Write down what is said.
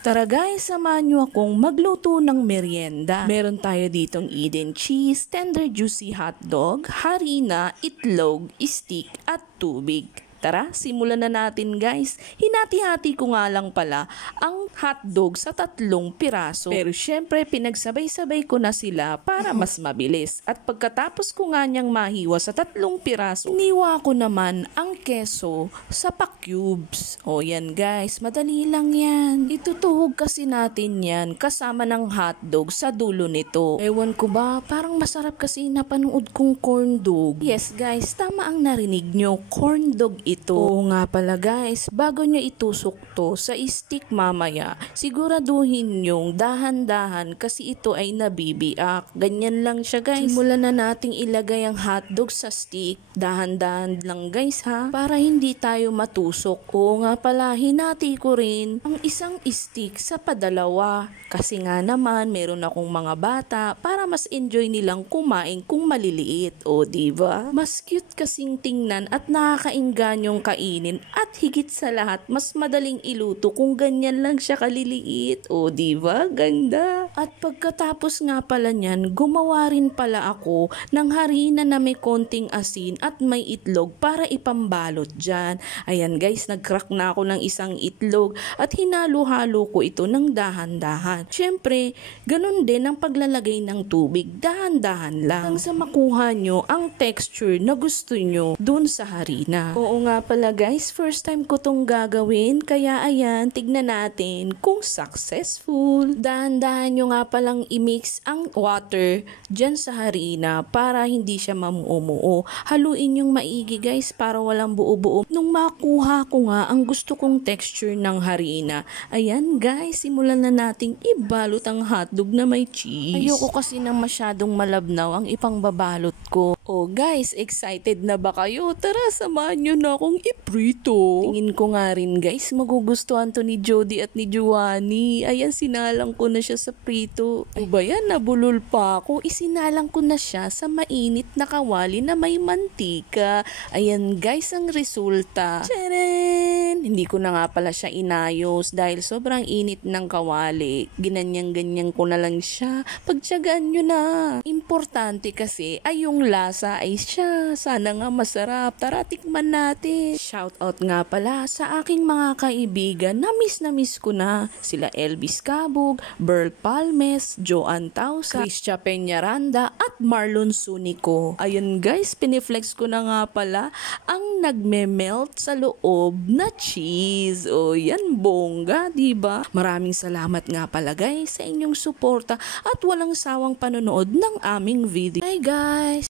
Tara guys, samahan nyo akong magluto ng merienda. Meron tayo ditong Eden cheese, tender juicy hotdog, harina, itlog, stick at tubig. Tara, simulan na natin guys. Hinati-hati ko nga lang pala ang hotdog sa 3 piraso. Pero syempre, pinagsabay-sabay ko na sila para mas mabilis. At pagkatapos ko nga niyang mahiwa sa 3 piraso, iniwa ko naman ang keso sa pa-cubes. O yan guys, madali lang yan. Itutuhog kasi natin yan kasama ng hotdog sa dulo nito. Ewan ko ba, parang masarap kasi napanood kong corn dog. Yes guys, tama ang narinig nyo, corn dog ito. Oo nga pala guys, bago nyo itusok to sa stick mamaya, siguraduhin nyong dahan-dahan kasi ito ay nabibiak. Ganyan lang siya guys. Simulan na nating ilagay ang hotdog sa stick. Dahan-dahan lang guys ha, para hindi tayo matusok. Oo nga pala, hinati ko rin ang isang stick sa padalawa. Kasi nga naman, meron akong mga bata para mas enjoy nilang kumain kung maliliit. O diba? Mas cute kasing tingnan at nakakaingan yung kainin at higit sa lahat mas madaling iluto kung ganyan lang siya kaliliit. O diba? Ganda. At pagkatapos nga pala niyan, gumawa rin pala ako ng harina na may konting asin at may itlog para ipambalot dyan. Ayan guys, nag-crack na ako ng isang itlog at hinalo-halo ko ito ng dahan-dahan. Syempre, ganun din ang paglalagay ng tubig. Dahan-dahan lang. Hanggang sa makuha nyo ang texture na gusto nyo dun sa harina. Oo nga pala guys, first time ko tong gagawin. Kaya ayan, tignan natin kung successful. Dahan-dahan nyo nga palang i-mix ang water dyan sa harina para hindi siya mamuo-muo. Haluin yung maigi guys para walang buo-buo. Nung makuha ko nga ang gusto kong texture ng harina, ayan guys, simulan na nating ibalot ang hotdog na may cheese. Ayoko kasi na masyadong malabnaw ang ipangbabalot ko. Oh guys, excited na ba kayo? Tara, samahan nyo na akong iprito. Tingin ko nga rin guys, magugustuhan to ni Jody at ni Giovanni. Ayan, sinalang ko na siya sa prito. O ba yan, nabulol pa ako. Isinalang ko na siya sa mainit na kawali na may mantika. Ayan guys, ang resulta. Tcharan! Hindi ko na nga pala siya inayos dahil sobrang init ng kawali. Ginanyang-ganyan ko na lang siya. Pagtyagaan nyo na. Importante kasi ay yung lasa ay siya. Sana nga masarap. Tara, tikman natin. Shoutout nga pala sa aking mga kaibigan na miss ko na. Sila Elvis Cabug, Berl Palmes, Joan Tausa, Christia Peñaranda at Marlon Sunico. Ayun guys, piniflex ko na nga pala ang nagme-melt sa loob na cheese. O yan, bongga, diba? Maraming salamat nga pala guys sa inyong suporta at walang sawang panonood ng aming video. Hi guys!